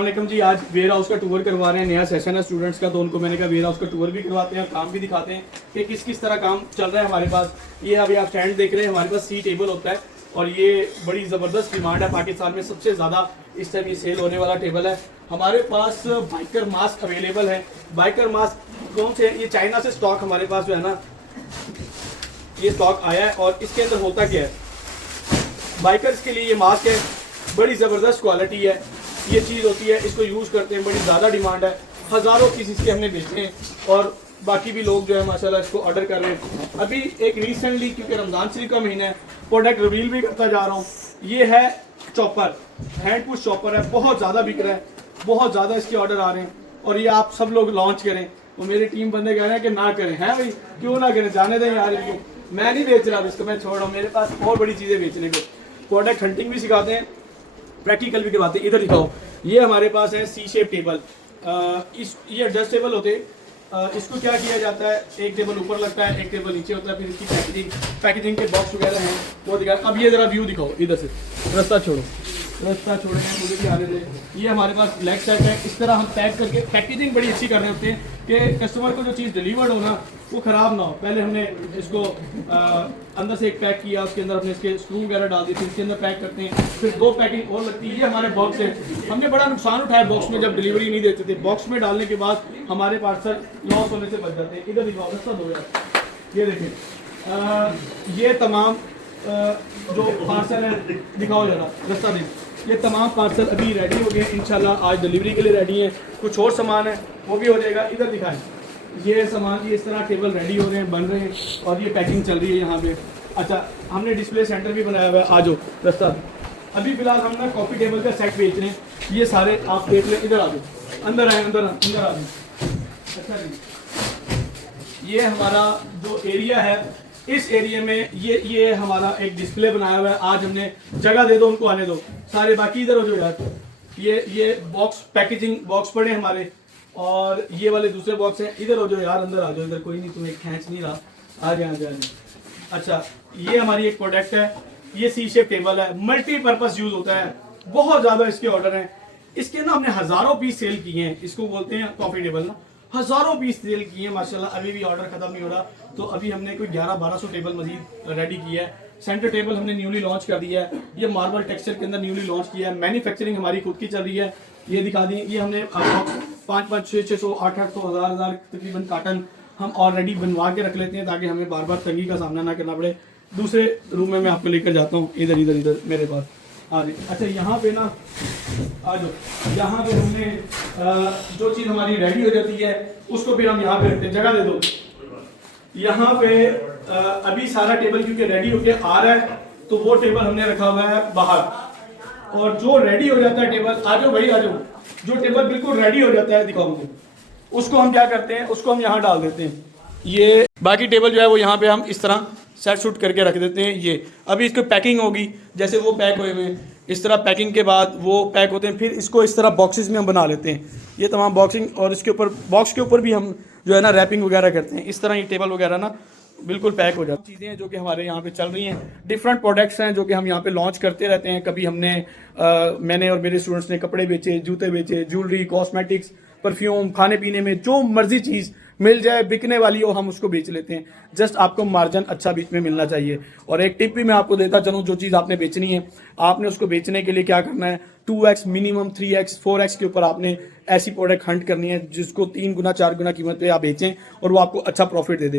वालेकुम जी। आज ware house का टूर करवा रहे हैं, नया सेशन है स्टूडेंट्स का, तो उनको मैंने कहा वेयर हाउस का टूर भी करवाते हैं और काम भी दिखाते हैं कि किस किस तरह काम चल रहा है हमारे पास। ये अभी आप स्टैंड देख रहे हैं, हमारे पास सी टेबल होता है और ये बड़ी ज़बरदस्त डिमांड है। पाकिस्तान में सबसे ज़्यादा इस टाइम ये सेल होने वाला टेबल है। हमारे पास बाइकर मास्क अवेलेबल है। बाइकर मास्क कौन से, ये चाइना से स्टॉक हमारे पास जो है ना, ये स्टॉक आया है और इसके अंदर होता क्या है, बाइकर्स के लिए ये मास्क है, बड़ी ज़बरदस्त क्वालिटी है। ये चीज़ होती है, इसको यूज़ करते हैं, बड़ी ज़्यादा डिमांड है, हज़ारों पीस इसके हमने बेचे हैं और बाकी भी लोग जो है माशाल्लाह इसको ऑर्डर कर रहे हैं। अभी एक रिसेंटली, क्योंकि रमज़ान शरीफ का महीना है, प्रोडक्ट रिवील भी करता जा रहा हूँ। ये है चॉपर, हैंड पुश चॉपर है, बहुत ज़्यादा बिक रहा है, बहुत ज़्यादा इसके ऑर्डर आ रहे हैं और ये आप सब लोग लॉन्च करें। तो मेरी टीम बंदे कह रहे हैं कि ना करें, हैं भाई, क्यों ना करें, जाने दें यार इनको। मैं नहीं बेच रहा इसको, मैं छोड़ रहा हूँ, मेरे पास और बड़ी चीज़ें बेचने को। प्रोडक्ट हंटिंग भी सिखाते हैं, प्रैक्टिकल भी करवाते हैं। इधर दिखाओ, ये हमारे पास है सी शेप टेबल। ये एडजस्टेबल होते, इसको क्या किया जाता है, एक टेबल ऊपर लगता है, एक टेबल नीचे होता है, फिर इसकी पैकेजिंग के बॉक्स वगैरह हैं वो दिखा। अब ये ज़रा व्यू दिखाओ, इधर से रास्ता छोड़ो, रास्ता छोड़ेंगे, मुझे भी आने दें। ये हमारे पास लेग सेट है। इस तरह हम पैक करके, पैकेजिंग बड़ी अच्छी कर रहे होते हैं कि कस्टमर को जो चीज़ डिलीवर्ड हो ना वो ख़राब ना हो। पहले हमने इसको अंदर से एक पैक किया, उसके अंदर हमने इसके स्क्रू वगैरह डाल दिए, फिर इसके अंदर पैक करते हैं, फिर 2 पैकिंग और लगती है। ये हमारे बॉक्स है, हमने बड़ा नुकसान उठाया बॉक्स में जब डिलीवरी नहीं देते थे। बॉक्स में डालने के बाद हमारे पार्सल लॉस होने से बच जाते हैं। इधर दिखाओ, रास्ता दो यार, ये देखें, ये तमाम जो पार्सल है, दिखाओ जरा रास्ता दें। ये तमाम पार्सल अभी रेडी हो गए, इंशाल्लाह आज डिलीवरी के लिए रेडी है। कुछ और सामान है वो भी हो जाएगा। इधर दिखाएं, ये सामान, ये इस तरह टेबल रेडी हो रहे हैं, बन रहे हैं और ये पैकिंग चल रही है यहाँ पे। अच्छा, हमने डिस्प्ले सेंटर भी बनाया हुआ है, आ जाओ रास्ता। अभी फिलहाल हम ना कॉफ़ी टेबल का सेट बेच रहे हैं, ये सारे आप देख लें। इधर आ जाओ, अंदर आए, अंदर अंदर आ जाओ। अच्छा जी, ये हमारा जो एरिया है, इस एरिया में ये हमारा एक डिस्प्ले बनाया हुआ है। आज हमने जगह दे दो, उनको आने दो सारे, बाकी इधर हो जाओ यार। ये बॉक्स, पैकेजिंग बॉक्स पड़े हमारे और ये वाले दूसरे बॉक्स हैं। इधर हो जाओ यार, अंदर आ जाओ, इधर कोई नहीं, तुम्हें खींच नहीं रहा, आ जाए, आ जाए। अच्छा, ये हमारी एक प्रोडक्ट है, ये सी शेप टेबल है, मल्टीपर्पज़ यूज़ होता है, बहुत ज़्यादा इसके ऑर्डर हैं। इसके ना हमने हज़ारों पीस सेल किए हैं, इसको बोलते हैं कॉफ़ी टेबल ना, हज़ारों पीस सेल किए हैं माशाल्लाह। अभी भी ऑर्डर ख़त्म नहीं हो रहा, तो अभी हमने कोई 1100-1200 टेबल मजीद रेडी किया है। सेंटर टेबल हमने न्यूली लॉन्च कर दिया है, ये मार्बल टेक्सचर के अंदर न्यूली लॉन्च किया है। मैन्युफैक्चरिंग हमारी खुद की चल रही है, ये दिखा दी। ये हमने 5-5, 600, 800, 1000 तकरीबन कार्टन हम ऑलरेडी बनवा के रख लेते हैं ताकि हमें बार बार तंगी का सामना ना करना पड़े। दूसरे रूम में मैं आपको लेकर जाता हूँ, इधर इधर इधर मेरे पास आ रही। अच्छा, यहाँ पे ना आ जाओ, यहाँ पे हमने जो चीज़ हमारी रेडी हो जाती है उसको फिर हम यहाँ पे रखते हैं। जगह दे दो यहाँ पे। अभी सारा टेबल क्योंकि रेडी होके आ रहा है, तो वो टेबल हमने रखा हुआ है बाहर, और जो रेडी हो जाता है टेबल, आ जाओ भाई आ जाओ, जो टेबल बिल्कुल रेडी हो जाता है, दिखाओ मुझे, उसको हम क्या करते हैं, उसको हम यहाँ डाल देते हैं। ये बाकी टेबल जो है वो यहाँ पे हम इस तरह सेट शूट करके रख देते हैं। ये अभी इसको पैकिंग होगी, जैसे वो पैक हुए हुए इस तरह पैकिंग के बाद वो पैक होते हैं, फिर इसको इस तरह बॉक्सेस में हम बना लेते हैं। ये तमाम बॉक्सिंग, और इसके ऊपर बॉक्स के ऊपर भी हम जो है ना रैपिंग वगैरह करते हैं। इस तरह ये टेबल वगैरह ना बिल्कुल पैक हो जाती चीज़ें हैं जो कि हमारे यहाँ पे चल रही हैं। डिफरेंट प्रोडक्ट्स हैं जो कि हम यहाँ पे लॉन्च करते रहते हैं। कभी हमने मैंने और मेरे स्टूडेंट्स ने कपड़े बेचे, जूते बेचे, ज्वेलरी, कॉस्मेटिक्स, परफ्यूम, खाने पीने में जो मर्जी चीज़ मिल जाए बिकने वाली हो, हम उसको बेच लेते हैं। जस्ट आपको मार्जिन अच्छा बीच में मिलना चाहिए। और एक टिप भी मैं आपको देता चलूँ, जो चीज़ आपने बेचनी है, आपने उसको बेचने के लिए क्या करना है, 2x मिनिमम 3x 4x के ऊपर आपने ऐसी प्रोडक्ट हंट करनी है जिसको 3 गुना 4 गुना कीमत पे आप बेचें और वो आपको अच्छा प्रॉफिट दे दे।